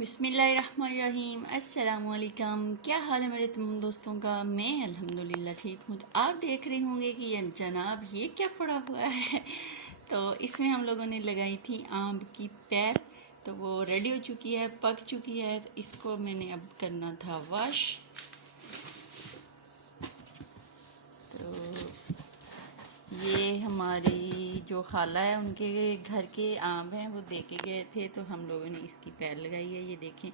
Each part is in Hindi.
बिस्मिल्लाहिर्रहमानिर्रहीम। अस्सलामुअलैकुम। क्या हाल है मेरे तमाम दोस्तों का। मैं अल्हम्दुलिल्लाह ठीक हूँ। तो आप देख रहे होंगे कि ये जनाब ये क्या पड़ा हुआ है। तो इसमें हम लोगों ने लगाई थी आम की पैर, तो वो रेडी हो चुकी है, पक चुकी है। तो इसको मैंने अब करना था वॉश। तो ये हमारी जो खाला है उनके घर के आम हैं, वो दे के गए थे, तो हम लोगों ने इसकी पैर लगाई है। ये देखें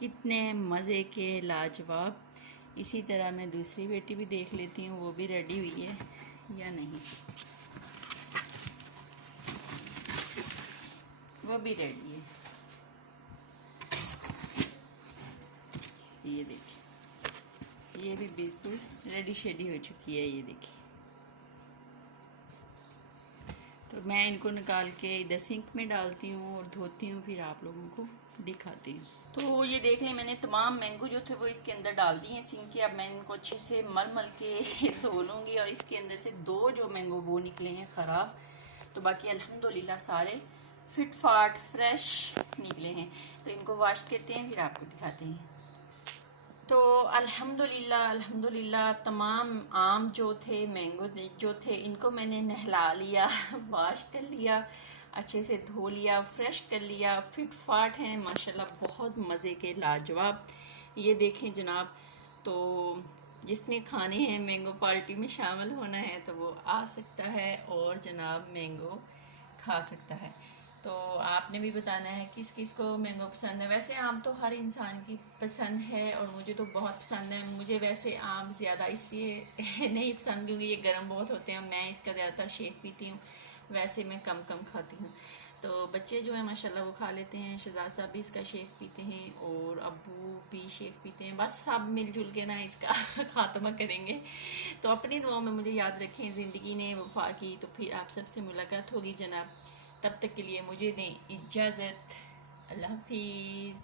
कितने मज़े के, लाजवाब। इसी तरह मैं दूसरी बेटी भी देख लेती हूँ, वो भी रेडी हुई है या नहीं। वो भी रेडी है, ये देखिए, ये भी बिल्कुल रेडी शेडी हो चुकी है। ये देखिए, तो मैं इनको निकाल के इधर सिंक में डालती हूँ और धोती हूँ, फिर आप लोगों को दिखाती हूँ। तो ये देख लें, मैंने तमाम मैंगो जो थे वो इसके अंदर डाल दिए हैं सिंक के। अब मैं इनको अच्छे से मल मल के धो लूँगी। और इसके अंदर से 2 जो मैंगो वो निकले हैं ख़राब, तो बाकी अल्हम्दुलिल्लाह सारे फिट फाट फ्रेश निकले हैं। तो इनको वॉश करते हैं, फिर आपको दिखाते हैं। तो अल्हम्दुलिल्लाह तमाम आम जो थे, मैंगो जो थे, इनको मैंने नहला लिया, वॉश कर लिया, अच्छे से धो लिया, फ्रेश कर लिया, फिट फाट हैं माशाल्लाह, बहुत मज़े के, लाजवाब। ये देखें जनाब, तो जिसने खाने हैं, मैंगो पार्टी में शामिल होना है तो वो आ सकता है और जनाब मैंगो खा सकता है। तो आपने भी बताना है किस किस को मैंगो पसंद है। वैसे आम तो हर इंसान की पसंद है और मुझे तो बहुत पसंद है। मुझे वैसे आम ज़्यादा इसलिए नहीं पसंद क्योंकि ये गर्म बहुत होते हैं, मैं इसका ज़्यादातर शेक पीती हूँ, वैसे मैं कम कम खाती हूँ। तो बच्चे जो है माशाल्लाह वो खा लेते हैं, शहजाद साहब भी इसका शेक पीते हैं और अब्बू भी शेक पीते हैं। बस सब मिलजुल के ना इसका ख़ात्मा करेंगे। तो अपनी दुआओं में मुझे याद रखें। ज़िंदगी ने वफा की, तो फिर आप सबसे मुलाकात होगी जनाब। तब तक के लिए मुझे दें इजाज़त। अल्लाह हाफिज़।